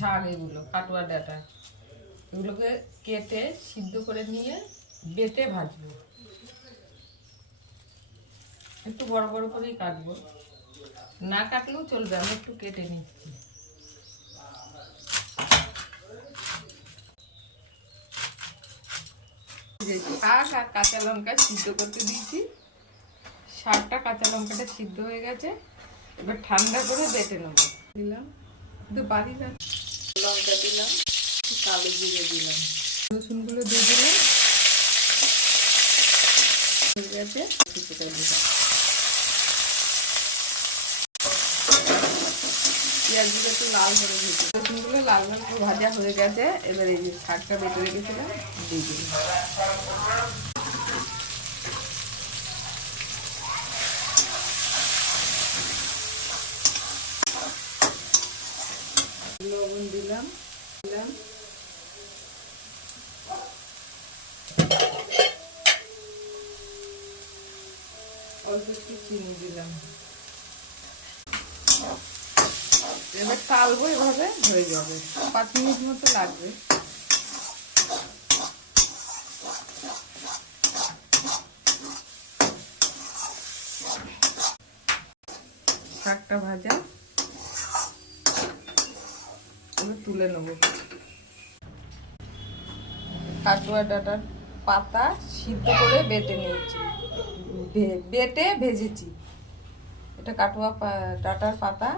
শাক, এগুলো কাটুয়া ডাঁটা, এগুলোকে কেটে সিদ্ধ করে নিয়ে বেটে ভাজবো। একটু বড় বড় করেই কাটবো, না কাটলেও চলবে, আমি একটু কেটে নিচ্ছি। শাক আর কাঁচা লঙ্কা সিদ্ধ করতে দিয়েছি, শাকটা কাঁচা লঙ্কাটা সিদ্ধ হয়ে গেছে, এবার ঠান্ডা করে বেটে নেবো। দিলাম তো বাড়ি লঙ্কা দিলাম, কালো জিরে দিলাম, রসুনগুলো দিয়ে দিলাম, হয়ে গেছে কিছুটা দিলাম, পেঁয়াজগুলো একটু লাল করে ভেজে, রসুনগুলো লাল লাল করে ভাজা হয়ে গেছে। এবার এই যে শাকটা বেটে রেখেছিলাম দিয়ে দিলাম, লবণ দিলাম, অল্প একটু চিনি দিলাম। এবার টালবো, এভাবে হয়ে যাবে, 5 মিনিট মতো লাগবে। শাকটা ভাজা, এবার তুলে নেব। কাটুয়া ডাঁটার পাতা সিদ্ধ করে বেটে নিয়েছি, বেটে ভেজেছি। এটা কাটুয়া ডাঁটার পাতা